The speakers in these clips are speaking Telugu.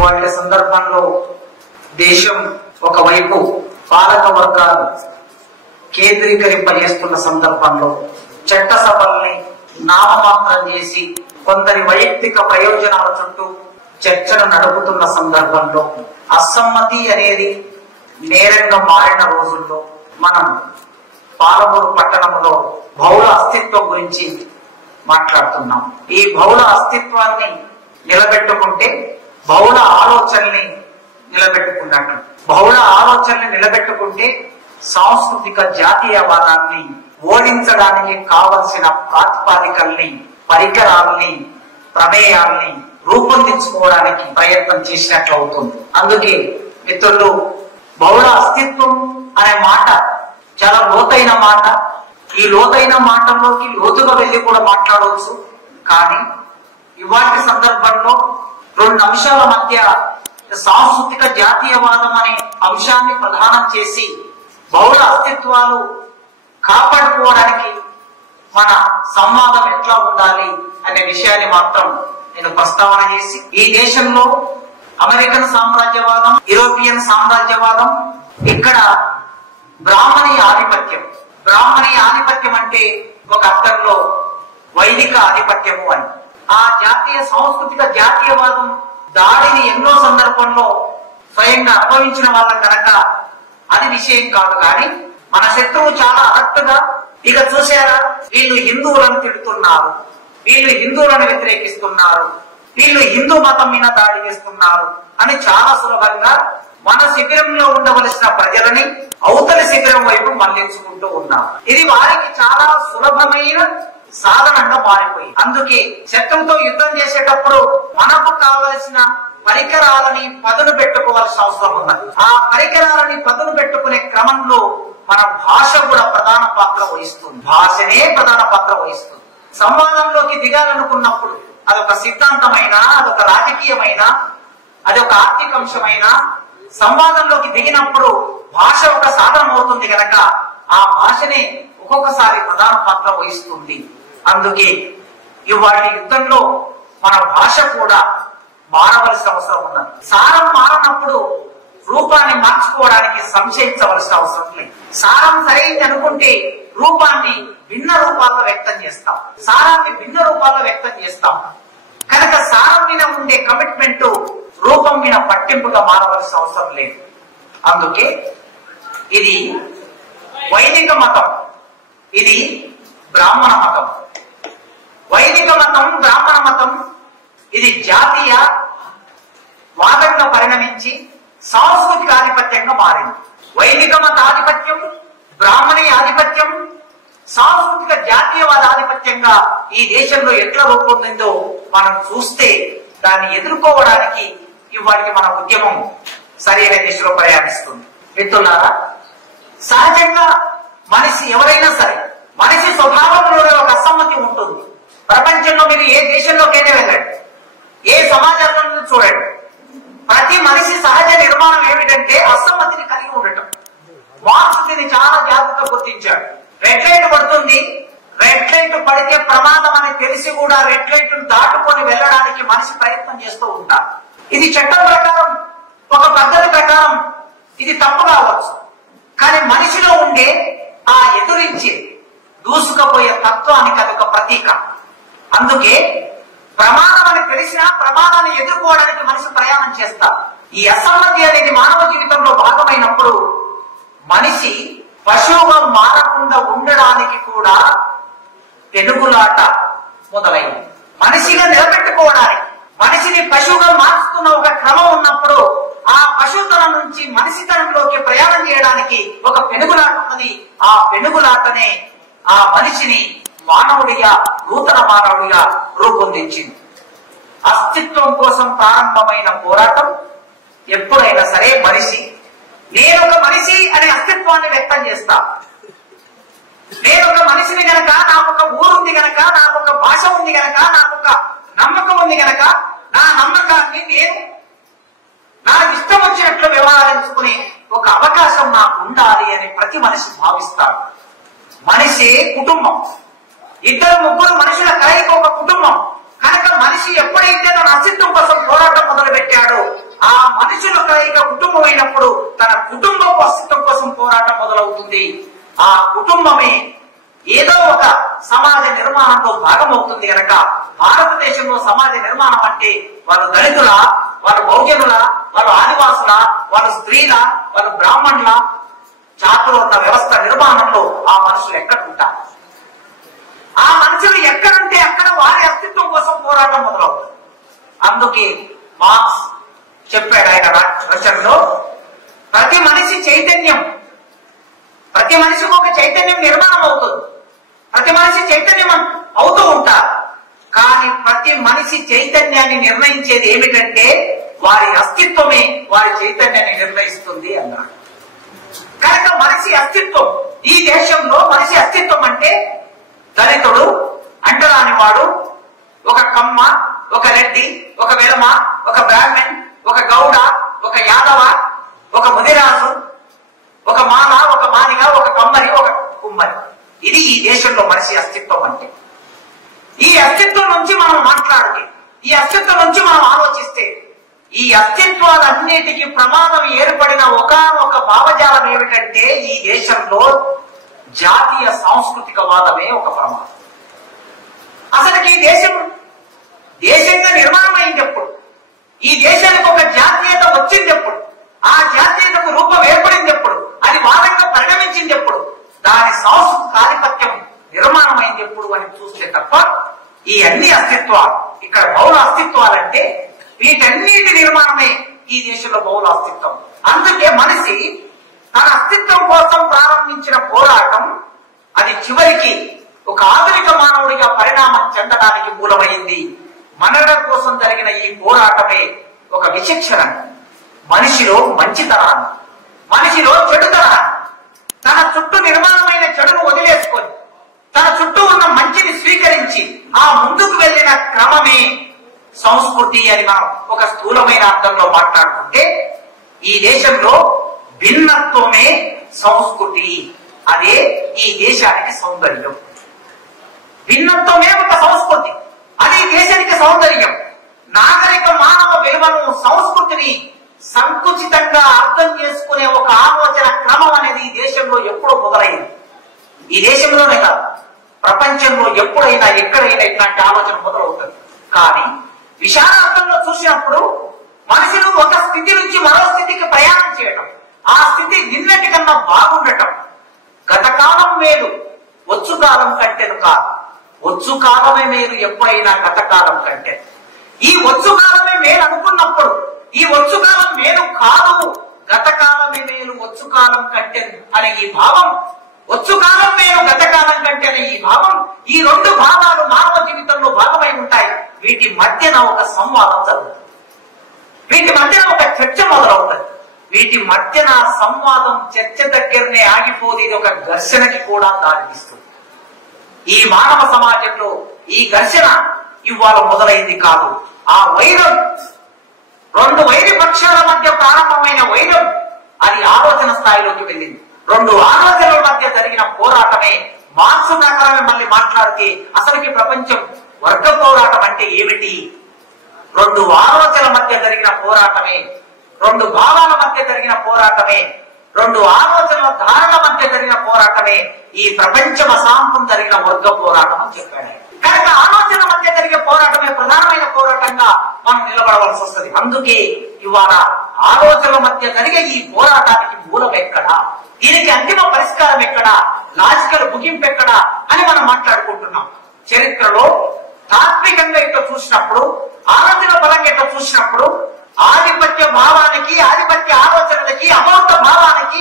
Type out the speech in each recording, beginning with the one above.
ఇవాళ సందర్భంలో దేశం ఒకవైపు పాలక వర్గాలు కేంద్రీకరింపజేస్తున్న సందర్భంలో చట్టసభల్ని నామమాత్రం చేసి కొందరి వైయక్తిక ప్రయోజనాల చుట్టూ చర్చలు నడుపుతున్న సందర్భంలో అసమ్మతి అనేది నేరంగా మారిన రోజుల్లో మనం పాలమూరు పట్టణంలో బహుళ అస్తిత్వం గురించి మాట్లాడుతున్నాం. ఈ బహుళ అస్తిత్వాన్ని నిలబెట్టుకుంటే బహుళ ఆలోచనల్ని నిలబెట్టుకున్నట్టు. బహుళ ఆలోచనల్ని నిలబెట్టుకుంటే సాంస్కృతిక జాతీయవాదాన్ని ఓడించడానికి కావలసిన ప్రాతిపాదికల్ని, పరికరాల్ని, ప్రమేయాల్ని రూపొందించుకోవడానికి ప్రయత్నం చేసినట్లు అవుతుంది. అందుకే మిత్రులు, బహుళ అస్తిత్వం అనే మాట చాలా లోతైన మాట. ఈ లోతైన మాటల్లోకి లోతుగా వెళ్ళి కూడా మాట్లాడవచ్చు. కానీ ఇవాటి సందర్భంలో రెండు అంశాల మధ్య సాంస్కృతిక జాతీయవాదం అనే అంశాన్ని ప్రధానం చేసి బహుళ అస్తిత్వాలు కాపాడుకోవడానికి మన సంవాదం ఎట్లా ఉండాలి అనే విషయాన్ని మాత్రం నేను ప్రస్తావన చేసి, ఈ దేశంలో అమెరికన్ సామ్రాజ్యవాదం, యూరోపియన్ సామ్రాజ్యవాదం, ఇక్కడ బ్రాహ్మణీయ ఆధిపత్యం. బ్రాహ్మణీయ ఆధిపత్యం అంటే ఒక అర్థంలో వైదిక ఆధిపత్యము అని. ఆ జాతీయ సాంస్కృతిక జాతీయవాదం దాడిని ఎన్నో సందర్భంలో స్వయంగా అనుభవించిన వాళ్ళ కనుక అది విషయం కాదు. కానీ మన శత్రువు చాలా అరట్టుగా, ఇక చూసారా వీళ్ళు హిందువులను తిడుతున్నారు, వీళ్ళు హిందువులను వ్యతిరేకిస్తున్నారు, వీళ్ళు హిందూ మతం మీద దాడి చేస్తున్నారు అని చాలా సులభంగా మన శిబిరంలో ఉండవలసిన ప్రజలని అవతలి శిబిరం వైపు మళ్లించుకుంటూ ఉన్నారు. ఇది వారికి చాలా సులభమైన సాధనంగా మారిపోయింది. అందుకే శత్రువుతో యుద్ధం చేసేటప్పుడు మనకు కావలసిన పరికరాలని పదును పెట్టుకోవాల్సిన అవసరం ఉన్నది. ఆ పరికరాలని పదును పెట్టుకునే క్రమంలో మన భాష కూడా ప్రధాన పాత్ర వహిస్తుంది. భాషనే ప్రధాన పాత్ర వహిస్తుంది. సంవాదంలోకి దిగాలనుకున్నప్పుడు అదొక సిద్ధాంతమైన, అదొక రాజకీయమైన, అదొక ఆర్థిక అంశమైన, సంవాదంలోకి దిగినప్పుడు భాష ఒక సాధనం అవుతుంది కనుక ఆ భాషనే ఒక్కొక్కసారి ప్రధాన పాత్ర వహిస్తుంది. అందుకే ఇవాటి యుద్ధంలో మన భాష కూడా మారవలసిన అవసరం ఉన్నది. సారం మారినప్పుడు రూపాన్ని మార్చుకోవడానికి సంశయించవలసిన అవసరం లేదు. సారం సరైంది అనుకుంటే రూపాన్ని భిన్న రూపాల్లో వ్యక్తం చేస్తాం, సారాన్ని భిన్న రూపాల్లో వ్యక్తం చేస్తాం. కనుక సారం మీద ఉండే కమిట్మెంట్ రూపం మీద పట్టింపుగా మారవలసిన అవసరం లేదు. అందుకే ఇది వైదిక మతం, ఇది బ్రాహ్మణ మతం. వైదిక మతం, బ్రాహ్మణ మతం ఇది జాతీయ వాదంగా పరిణమించి సాంస్కృతిక ఆధిపత్యంగా మారింది. వైదిక మత ఆధిపత్యం, బ్రాహ్మణీయ ఆధిపత్యం, సాంస్కృతిక జాతీయవాద ఆధిపత్యంగా ఈ దేశంలో ఎట్లా రూపొందిందో మనం చూస్తే దాన్ని ఎదుర్కోవడానికి ఇవాటికి మన ఉద్యమం సరైన దిశలో ప్రయాణిస్తుంది. మిత్రులారా, సహజంగా మనిషి ఎవరైనా సరే మనిషి స్వభావంలోనే ఒక అసమ్మతి ఉంటుంది. ప్రపంచంలో మీరు ఏ దేశంలోకైనా వెళ్ళండి, ఏ సమాజంలో చూడండి, ప్రతి మనిషి సహజ నిర్మాణం ఏమిటంటే అసమ్మతిని కలిగి ఉండటం. మార్క్స్ దీన్ని చాలా జాగ్రత్తగా గుర్తించాడు. రెడ్ లైట్ పడుతుంది, రెడ్ లైట్ పడితే ప్రమాదం అని తెలిసి కూడా రెడ్ లైట్ దాటుకొని వెళ్ళడానికి మనిషి ప్రయత్నం చేస్తూ ఉంటారు. ఇది చట్టం ప్రకారం, ఒక పద్ధతి ప్రకారం ఇది తప్పు కావచ్చు. కానీ మనిషిలో ఉండే ఆ ఎదురించి దూసుకుపోయే తత్వానికి అదొక ప్రతీక. అందుకే ప్రమాదం అని తెలిసినా ప్రమాదాన్ని ఎదుర్కోవడానికి మనిషి ప్రయాణం చేస్తారు. ఈ అసమ్మతి అనేది మానవ జీవితంలో భాగమైనప్పుడు మనిషి పశువుగా మారకుండా ఉండడానికి కూడా పెనుగులాట మొదలైంది. మనిషిగా నిలబెట్టుకోవడానికి మనిషిని పశువుగా మార్చుతున్న ఒక క్రమం ఉన్నప్పుడు ఆ పశువుతనం నుంచి మనిషితనంలోకి ప్రయాణం చేయడానికి ఒక పెనుగులాట ఉన్నది. ఆ పెనుగులాటనే ఆ మనిషిని మానవుడిగా, నూతన మానవుడిగా రూపొందించింది. అస్తిత్వం కోసం ప్రారంభమైన పోరాటం ఎప్పుడైనా సరే మనిషి, నేనొక మనిషి అనే అస్తిత్వాన్ని వ్యక్తం చేస్తా. నేనొక మనిషిని గనక, నాకొక ఊరుంది గనక, నాకొక భాష ఉంది గనక, నాకొక నమ్మకం ఉంది గనక, నా నమ్మకాన్ని నేను నా ఇష్టం వచ్చినట్లు వ్యవహరించుకునే ఒక అవకాశం నాకు ఉండాలి అని ప్రతి మనిషి భావిస్తాడు. మనిషి కుటుంబం, ఇద్దరు ముగ్గురు మనుషుల కలయిక ఒక కుటుంబం. కనుక మనిషి ఎప్పుడైతే తన అస్తిత్వం కోసం పోరాటం మొదలు పెట్టాడో ఆ మనుషుల కలయిక కుటుంబం అయినప్పుడు తన కుటుంబం అస్తిత్వం కోసం పోరాటం మొదలవుతుంది. ఆ కుటుంబమే ఏదో ఒక సమాజ నిర్మాణంలో భాగమవుతుంది కనుక భారతదేశంలో సమాజ నిర్మాణం అంటే వాళ్ళు దళితుల, వాళ్ళు బహుజనుల, వాళ్ళు ఆదివాసుల, వాళ్ళు స్త్రీల, వాళ్ళు బ్రాహ్మణుల జాతులు ఉన్న వ్యవస్థ నిర్మాణంలో ఆ మనుషులు ఎక్కడ ఉంటారు? ఆ మనుషులు ఎక్కడుంటే అక్కడ వారి అస్తిత్వం కోసం పోరాటం మొదలవుతుంది. అందుకే మార్క్స్ చెప్పాడు ఆయన రచనలో, ప్రతి మనిషి చైతన్యం, ప్రతి మనిషికి ఒక చైతన్యం నిర్మాణం అవుతుంది. ప్రతి మనిషి చైతన్యం అవుతూ ఉంటారు. కానీ ప్రతి మనిషి చైతన్యాన్ని నిర్ణయించేది ఏమిటంటే వారి అస్తిత్వమే వారి చైతన్యాన్ని నిర్ణయిస్తుంది అన్నాడు. కనుక మనిషి అస్తిత్వం, ఈ దేశంలో మనిషి అస్తిత్వం అంటే దళితుడు, అంటరాని వాడు, ఒక కమ్మ, ఒక రెడ్డి, ఒక వెలమ, ఒక బ్రాహ్మణ్, ఒక గౌడ, ఒక యాదవ, ఒక ముదిరాజు, ఒక మాల, ఒక మాదిగ, ఒక కమ్మరి, ఒక కుమ్మరి. ఇది ఈ దేశంలో మనిషి అస్తిత్వం అంటే. ఈ అస్తిత్వం నుంచి మనం మాట్లాడితే, ఈ అస్తిత్వం నుంచి మనం ఆలోచిస్తే, ఈ అస్తిత్వాలన్నిటికీ ప్రమాదం ఏర్పడిన ఒకానొక భావజాలం ఏమిటంటే ఈ దేశంలో జాతీయ సాంస్కృతిక వాదమే ఒక ప్రమాదం. అసలు ఈ దేశం దేశంగా నిర్మాణం అయింది ఎప్పుడు? ఈ దేశానికి ఒక జాతీయత వచ్చింది ఎప్పుడు? ఆ జాతీయతకు రూపం ఏర్పడింది ఎప్పుడు? అది వాదంగా పరిణమించింది ఎప్పుడు? దాని సాంస్కృతిక ఆధిపత్యం నిర్మాణం అయింది ఎప్పుడు అని చూస్తే తప్ప ఈ అన్ని అస్తిత్వాలు, ఇక్కడ బహుళ అస్తిత్వాలంటే వీటన్నిటి నిర్మాణమే ఈ దేశంలో బహుళ అస్తిత్వం. అందుకే మనిషి తన అస్తిత్వం కోసం ప్రారంభించిన పోరాటం అది చివరికి ఒక ఆధునిక మానవుడిగా పరిణామం చెందడానికి మూలమైంది. మనగడ కోసం జరిగిన ఈ పోరాటమే ఒక విచక్షణ, మనిషిలో మంచితనాన్ని, మనిషిలో చెడుతనాన్ని, తన చుట్టూ నిర్మాణమైన చెడును వదిలేసుకొని తన చుట్టూ ఉన్న మంచిని స్వీకరించి ఆ ముందుకు వెళ్ళిన క్రమమే సంస్కృతి అని మనం ఒక స్థూలమైన అర్థంలో మాట్లాడుకుంటే ఈ దేశంలో భిన్నత్వమే సంస్కృతి, అదే ఈ దేశానికి సౌందర్యం. భిన్నత్వమే ఒక సంస్కృతి, అది ఈ దేశానికి సౌందర్యం. నాగరిక మానవ విలువను, సంస్కృతిని సంకుచితంగా అర్థం చేసుకునే ఒక ఆలోచన క్రమం అనేది ఈ దేశంలో ఎప్పుడో మొదలైంది. ఈ దేశంలోనే కాదు, ప్రపంచంలో ఎప్పుడైనా ఎక్కడైనా ఇట్లాంటి ఆలోచన మొదలవుతుంది. కానీ విశాల అర్థంలో చూసినప్పుడు మనుషులు ఒక స్థితి నుంచి మరో స్థితికి ప్రయాణం చేయడం, ఆ స్థితి నిన్నటి కన్నా బాగుండటం, గత కాలం మేలు వచ్చు కాలం కంటేను కాదు, వచ్చు కాలమే మేలు ఎప్పుడైనా గత కాలం కంటే. ఈ వచ్చు కాలమే మేలు అనుకున్నప్పుడు ఈ వచ్చు కాలం మేలు కాదు, గత కాలమే మేలు వచ్చు కాలం కంటే అనే ఈ భావం, వచ్చు కాలం మేలు గత కాలం కంటే అనే ఈ భావం, ఈ రెండు భావాలు మానవ జీవితంలో భాగమై ఉంటాయి. వీటి మధ్యన ఒక సంవాదం జరుగుతుంది, వీటి మధ్యన ఒక చర్చ మొదలవుతుంది. వీటి మధ్యన సంవాదం చర్చ దగ్గరనే ఆగిపోతే ఇది ఒక ఘర్షణకి కూడా దారితీస్తుంది. ఈ మానవ సమాజంలో ఈ ఘర్షణ ఇవాళ మొదలైంది కాదు. ఆ వైరం, రెండు వైరి పక్షాల మధ్య ప్రారంభమైన వైరం అది ఆలోచన స్థాయిలోకి వెళ్ళింది. రెండు ఆలోచనల మధ్య జరిగిన పోరాటమే మార్క్స్ ప్రకారమే మళ్ళీ మాట్లాడితే అసలుకి ప్రపంచం వర్గ పోరాటం అంటే ఏమిటి? రెండు ఆలోచనల మధ్య జరిగిన పోరాటమే, రెండు భావాల మధ్య జరిగిన పోరాటమే, రెండు ఆలోచనల ధారణ మధ్య జరిగిన పోరాటమే ఈ ప్రపంచం అశాంతం జరిగిన వర్గ పోరాటం అని చెప్పాడు. కనుక ఆలోచన మధ్య జరిగే పోరాటమే ప్రధానమైన పోరాటంగా మనం నిలబడవలసి వస్తుంది. అందుకే ఇవాళ ఆలోచనల మధ్య జరిగే ఈ పోరాటానికి మూలం ఎక్కడా, దీనికి అంతిమ పరిష్కారం ఎక్కడా, లాజికల్ ముగింపు ఎక్కడా అని మనం మాట్లాడుకుంటున్నాం. చరిత్రలో తాత్వికంగా ఇట్లా చూసినప్పుడు, ఆలోచన పరంగా ఇట్లా చూసినప్పుడు ఆధిపత్య భావానికి, ఆధిపత్య ఆలోచనలకి, అమౌంత భావానికి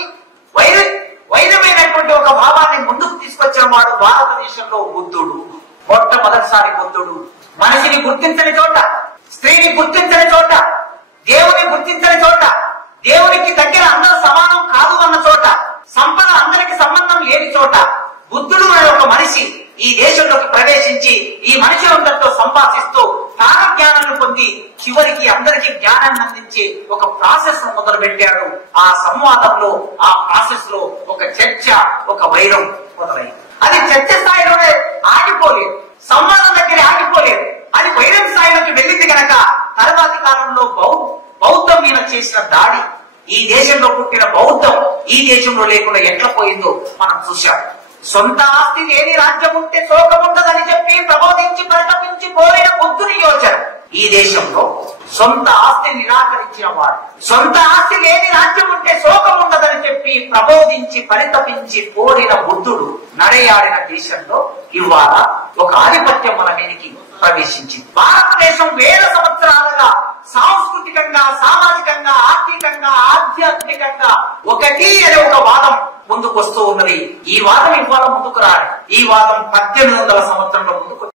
వైరమైనటువంటి ఒక భావాన్ని ముందుకు తీసుకొచ్చిన వాడు భారతదేశంలో బుద్ధుడు. మొట్టమొదటిసారి బుద్ధుడు మనిషిని గుర్తించని చోట, స్త్రీని గుర్తించని చోట, దేవుని గుర్తించని చోట, దేవునికి దగ్గర అందరూ సమానం కాదు అన్న చోట, సంపద అందరికి సంబంధం లేని చోట బుద్ధుడు అనే ఒక మనిషి ఈ దేశంలోకి ప్రవేశించి ఈ మనుషులందరితో సంభాషిస్తూ జ్ఞాన జ్ఞానాన్ని పొంది చివరికి అందరికీ జ్ఞానాన్ని అందించి ఒక ప్రాసెస్ ను మొదలు పెట్టాడు. ఆ సంవాదంలో, ఆ ప్రాసెస్ లో ఒక చర్చ, ఒక వైరం మొదలైంది. అది చర్చ స్థాయిలోనే ఆగిపోలేదు, సంవాదం దగ్గర ఆగిపోలేదు, అది వైరం స్థాయిలోకి వెళ్ళింది కనుక తర్వాతి కాలంలో బౌద్ధ బౌద్ధం మీద చేసిన దాడి, ఈ దేశంలో పుట్టిన బౌద్ధం ఈ దేశంలో లేకుండా ఎట్లా పోయిందో మనం చూశాం. సొంత ఆస్తి లేని రాజ్యం ఉంటే శోకముండదని చెప్పి ప్రబోధించి పరితపించి పోయిన బుద్ధుని యోచన ఈ దేశంలో సొంత ఆస్తి నిరాకరించిన వాడు, సొంత ఆస్తి లేని రాజ్యం ఉంటే శోకం ఉండదని చెప్పి ప్రబోధించి పరితపించి పోరిన బుద్ధుడు నడయాడిన దేశంలో ఇవాళ ఒక ఆధిపత్యం మన మీదకి ప్రవేశించింది. భారతదేశం వేల సంవత్సరాలుగా సాంస్కృతికంగా, సామాజికంగా, ఆర్థికంగా, ఆధ్యాత్మికంగా ఒకటి అనే ఒక వాదం ముందుకు వస్తూ ఉన్నది. ఈ వాదం ఇవాళ ముందుకు రాలి, ఈ వాదం 1800 సంవత్సరంలో ముందుకు